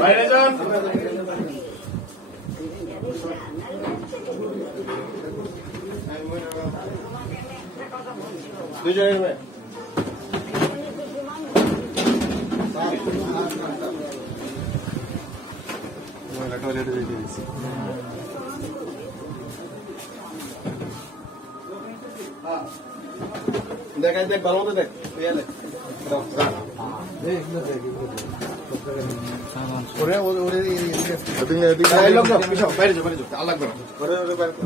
বাইরে যান। দুজনে টয়লেটে যেতে দিচ্ছি। দেখ দেখ ভালো মতো দেখ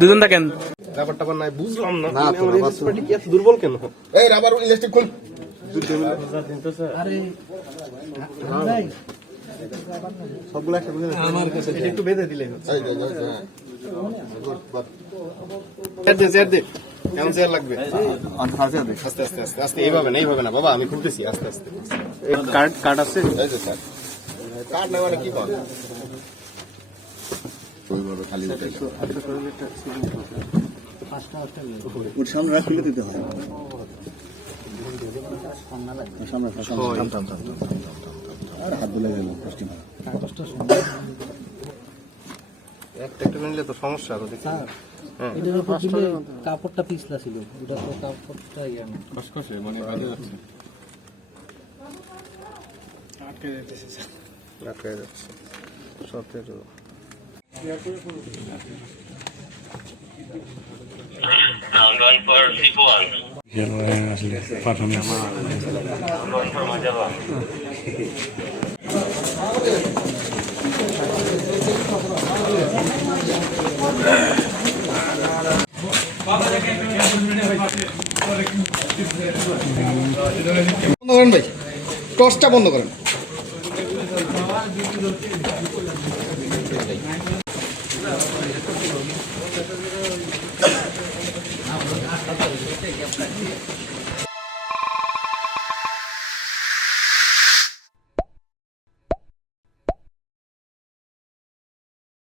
দুজন থাকেন রাবার টাবার নাই বুঝলাম না দুর্বল কেন এই রাবার ইলাস্টিক খুল সবগুলো একটু বেঁধে দিলে কেমন চেয়ার লাগবে আস্তে আস্তে আস্তে আস্তে এইভাবে না এইভাবে না বাবা আমি খুলতেছি আস্তে আস্তে কার্ড আছে এই যে স্যার কার্ড না মানে কি বল খালি সামনে রাখলে দিতে হয় আর হাত ধুলে গেল একটা একটু নিলে তো সমস্যা তো দেখি কাপড়টা পিছলা ছিল ওটা তো কাপড়টা খসখসে মানে বাজে যাচ্ছে আটকে যাচ্ছে সতেরো আসলে পারফরমেন্স বন্ধ করেন ভাই টর্চটা বন্ধ করেন